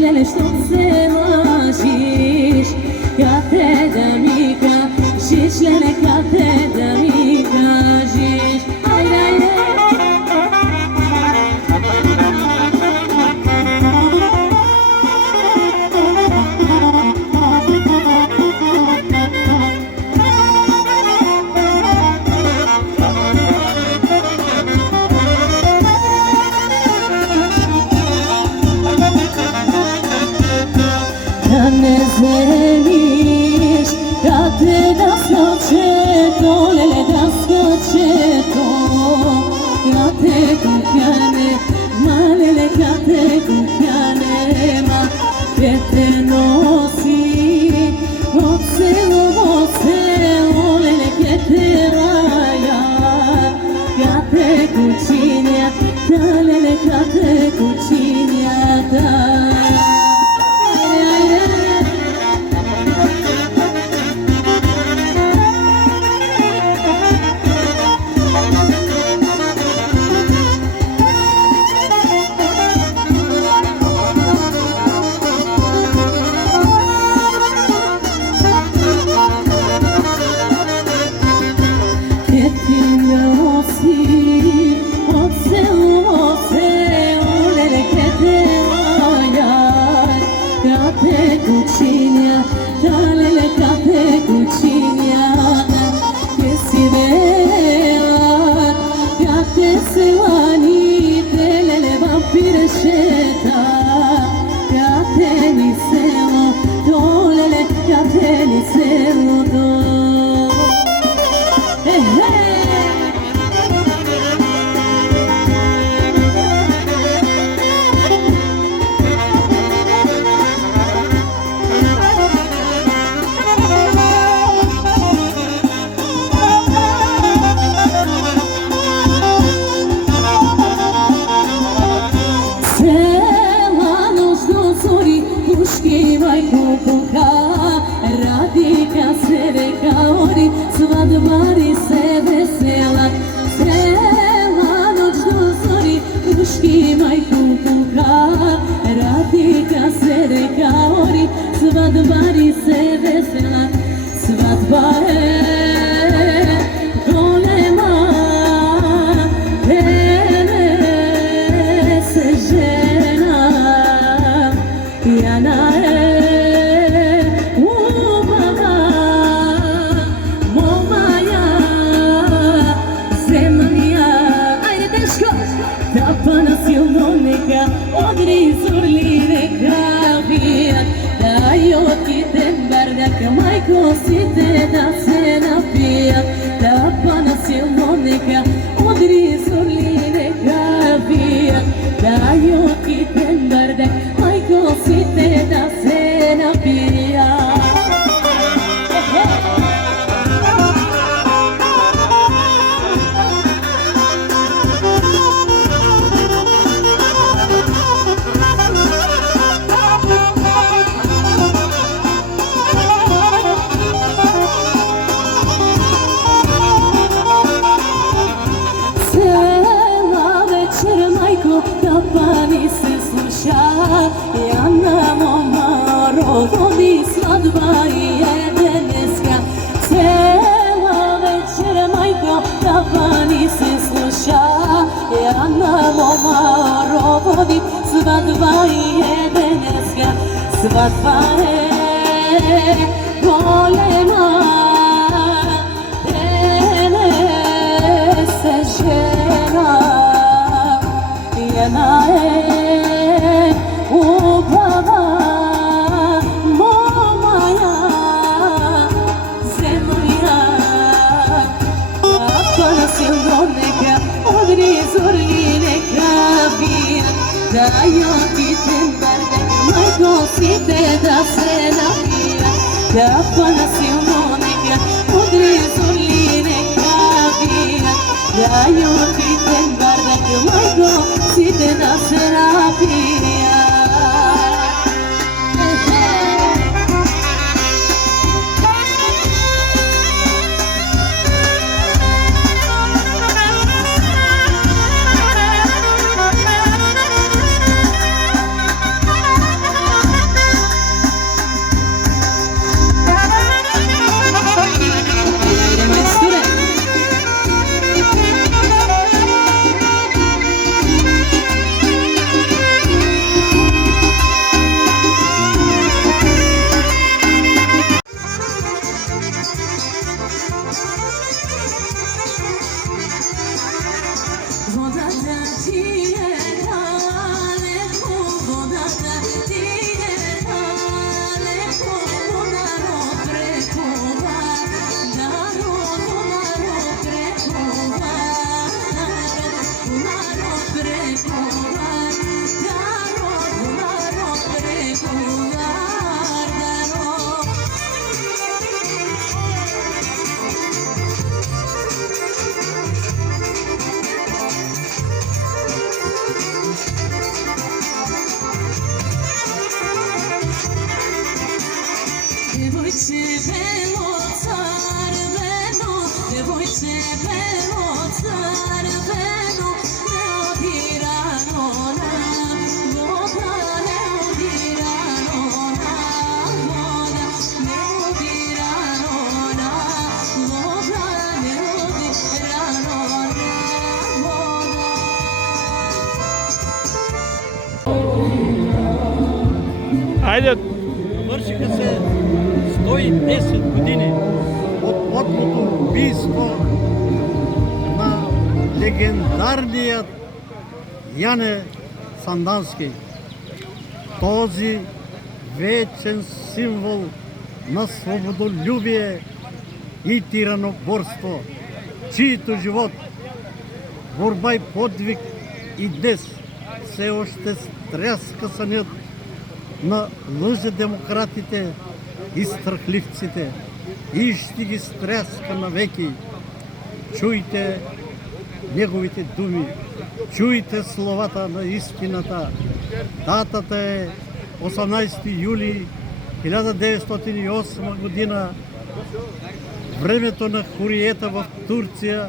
Lele što se lažiš, kad te da mi kažeš dolele da skačeto, kate kupjane, malele kate kupjane, ma te nosi, od selo, lele kete raja, kate kućinja, da lele kate kućinja, da. Cucinha, dale cate cucinha, che si vela, cate selani, le vampire sceta, cate ni selo, dole cate ni selo, do. Svadbari se vesela, srela noć do zori, puški majku kuka, radika se reka ori, svadbari se vesela, svadba je golema, pene se žena, Jana je Tapana silno neka, odri zurli neka vijak, da joti ten bardak, majko si te da se napijak. Tapana silno neka, odri zurli neka vijak, da joti ten bardak, majko si te da se napijak. Tapani se sluša, Jana moma rovodi, svadba je dneska. Cela večer, majko, tapani se sluša, Jana moma rovodi, svadba je dneska. Svadba je golema, prenese žena, Jana je uprava moja zemlja. Tapana silno neka, odri zurli neka vijak, da joti ten bardak, majko si te da se napijak. Tapana silno neka, odri zurli neka vijak, da joti ten bardak, majko si te da se napijak. Ајде. Вршиха се 110 години од подлото убийство на легендарниот Јане Сандански. Този вечен символ на слободолюбие и тираноборство, чието живот, борба и подвиг и днес се уште стряска санет на лжедемократите и страхливците и ще ги стряска навеки. Чуйте неговите думи, чуйте словата на истината. Датата е 18 юли 1908 година, времето на хуриета в Турција.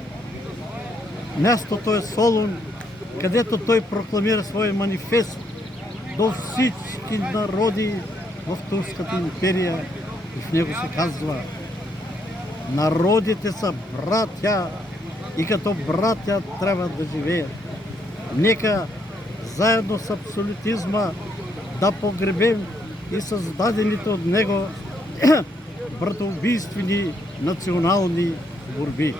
Мястото е Солун, където той прокламира своя манифест до всички народи в Турската империя. И в него се казва: народите са братя и като братя трябва да живеят. Нека заедно с абсолютизма да погребем и създадените от него братоубийствени национални борби.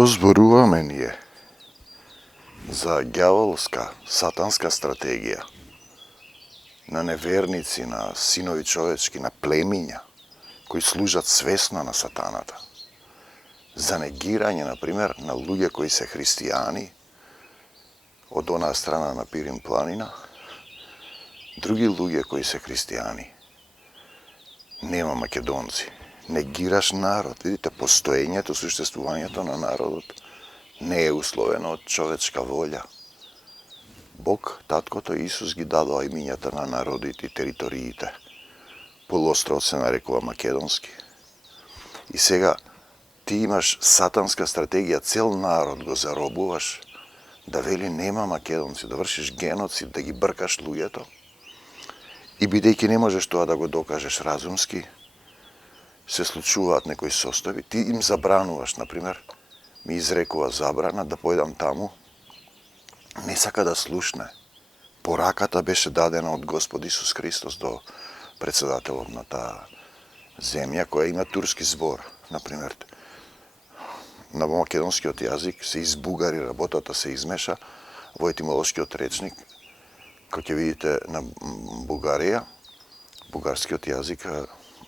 што зборуваме ние за ѓаволска, сатанска стратегија на неверници, на синови човечки, на племиња кои служат свесно на сатаната, за негирање, например, на луѓе кои се христијани од онаа страна на Пирин планина, други луѓе кои се христијани. Нема македонци. Негираш народ. Видите, постоењето, существувањето на народот не е условено од човечка волја. Бог, таткото Исус ги дадоа имињата на народите и териториите. Полуостровот се нарекува македонски. И сега ти имаш сатанска стратегија, цел народ го заробуваш, да вели нема македонци, да вршиш геноцид, да ги бркаш луѓето. И бидејќи не можеш тоа да го докажеш разумски, се случуваат некои состојби. Ти им забрануваш, например, ми изрекува забрана да појдам таму, не сака да слушне. Пораката беше дадена од Господ Исус Христос до председателот на таа земја, која има турски збор, например. На македонскиот јазик се избугари, работата се измеша во етимолошкиот речник. Кој ќе видите на Бугарија, бугарскиот јазик,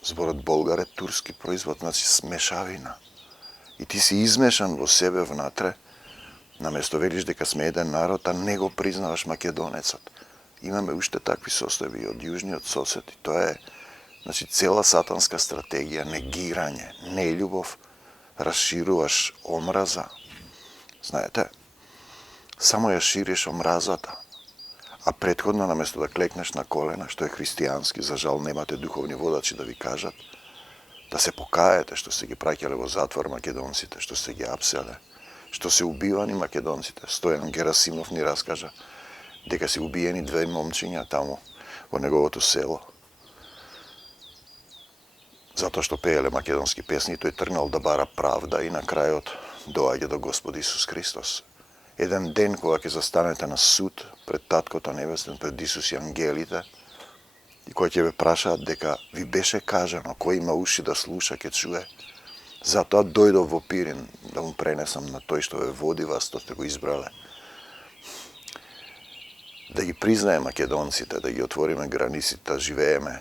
зборот болгар е турски производ, значи смешавина. И ти си измешан во себе внатре, наместо велиш дека сме еден народ, а не го признаваш македонецот. Имаме уште такви состојби од јужниот сосед и тоа е, значи, цела сатанска стратегија, негирање, нељубов, расшируваш омраза. Знаете, само ја шириш омразата. А претходно, наместо да клекнеш на колена, што е христијански, за жал немате духовни водачи да ви кажат, да се покаете што се ги праќале во затвор македонците, што се ги апселе, што се убивани македонците. Стојан Герасимов ни раскажа дека се убиени 2 момчиња таму во неговото село. Затоа што пееле македонски песни, тој тргнал да бара правда и на крајот доаѓа до Господ Исус Христос. Еден ден кога ќе застанете на суд пред Таткото Небесен, пред Исус и ангелите, и кои ќе ве прашаат дека ви беше кажано, кој има уши да слуша, ќе чуе. Затоа дојдов во Пирин да му пренесам на тој што ве води вас, што сте го избрале. Да ги признае македонците, да ги отвориме границите, да живееме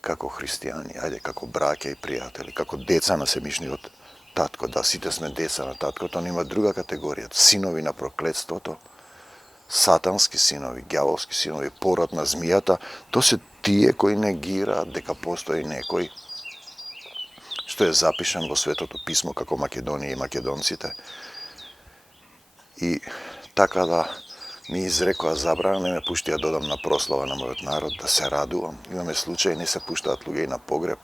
како христијани, ајде, како браќа и пријатели, како деца на семишниот татко. Да, сите сме деца на таткото, но има друга категорија, синови на проклетството, сатански синови, ѓаволски синови, пород на змијата. Тоа се тие кои негираат дека постои некој што е запишан во Светото писмо како Македонија и македонците. И така да ми изрекоа забрана, не ме пуштија додам на прослава на мојот народ, да се радувам. Имаме случаи, не се пуштаат луѓе и на погреб.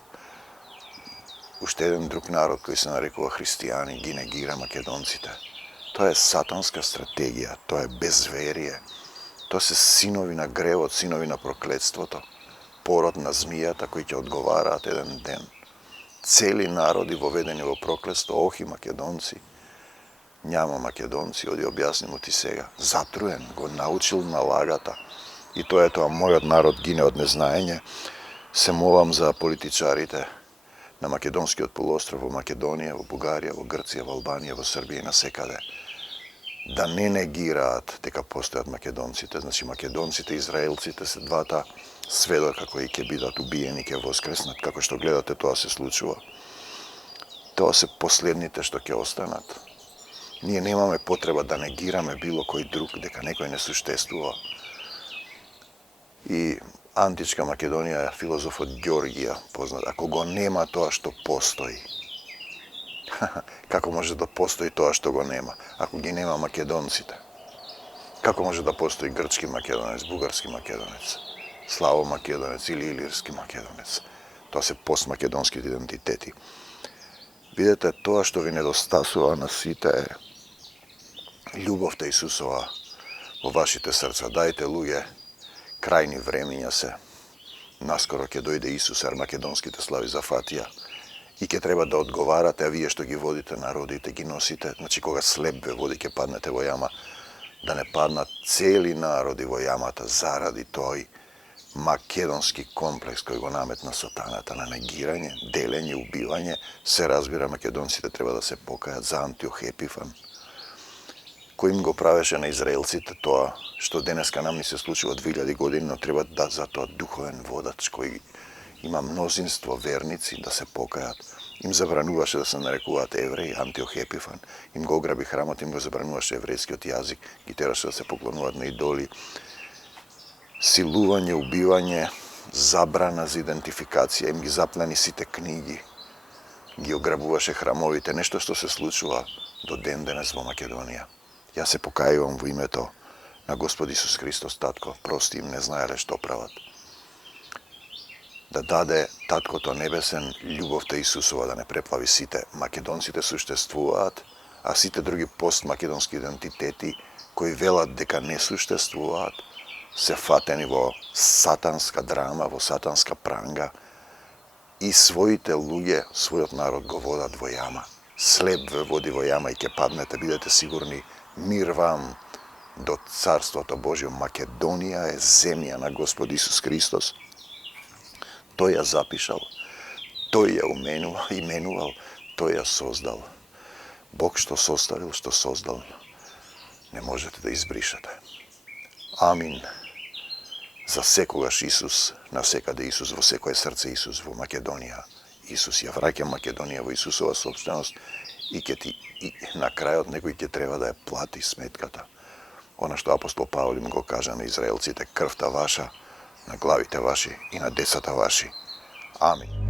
Уште еден друг народ кој се нарекува христијани ги негира македонците. Тоа е сатанска стратегија, тоа е безверие. Тоа се синови на гревот, синови на проклетството, пород на змијата кои ќе одговараат еден ден. Цели народи воведени во проклетство, охи македонци. Няма македонци, оди објасни му ти сега. Затруен, го научил на лагата. И тоа е тоа, мојот народ гине од незнаење. Се молам за политичарите на македонскиот полуостров, во Македонија, во Бугарија, во Грција, во Албанија, во Србија и насекаде, да не негираат дека постојат македонците. Значи, македонците и израелците се двата сведока кои ќе бидат убиени, ќе воскреснат, како што гледате тоа се случува. Тоа се последните што ќе останат. Ние немаме потреба да негираме било кој друг, дека некој не суштествува. И античка Македонија, филозофот Ѓоргија познат, ако го нема тоа што постои, како може да постои тоа што го нема, ако ги нема македонците? Како може да постои грчки македонец, бугарски македонец, славо македонец или илирски македонец? Тоа се постмакедонските идентитети. Видете, тоа што ви недостасува на сите е љубовта Исусова во вашите срца. Дајте, луѓе, крајни времења се. Наскоро ќе дојде Исус, македонските слави за фатија, и ќе треба да одговарате, а вие што ги водите народите, ги носите. Значи, кога слеп ве води, ќе паднете во јама, да не паднат цели народи во јамата заради тој македонски комплекс кој го наметна сатаната на негирање, делење, убивање, се разбира македонците треба да се покајат за Антиох Епифан, кој им го правеше на израелците тоа што денеска нам ни се случува 2000 години, но треба да за тоа духовен водач кој има мнозинство верници да се покајат. Им забрануваше да се нарекуваат евреи, Антиох Епифан, им го ограби храмот, им го забрануваше еврејскиот јазик, ги тераше да се поклонуваат на идоли, силување, убивање, забрана за идентификација, им ги заплени сите книги, ги ограбуваше храмовите, нешто што се случува до ден денес во Македонија. Јас се покајувам во името на Господ Исус Христос, Татко, прости им, не знаеле што прават. Да даде Таткото Небесен љубовта Исусова да не преплави сите. Македонците суштествуваат, а сите други постмакедонски идентитети кои велат дека не суштествуваат, се фатени во сатанска драма, во сатанска пранга и своите луѓе, својот народ го водат во јама. Слеп ве води во јама и ќе паднете, бидете сигурни, мир вам до Царството Божјо. Македонија е земја на Господ Исус Христос. Тој ја запишал, тој ја именувал, тој ја создал. Бог што составил, што создал, не можете да избришете. Амин. За секогаш Исус, навсекаде Исус, во секое срце Исус, во Македонија. Исус ја враќа Македонија во Исусова собственост и на крајот некој ќе треба да ја плати сметката. Она што апостол Павле им го кажа на израелците, крвта ваша, на главите ваши и на децата ваши. Амин.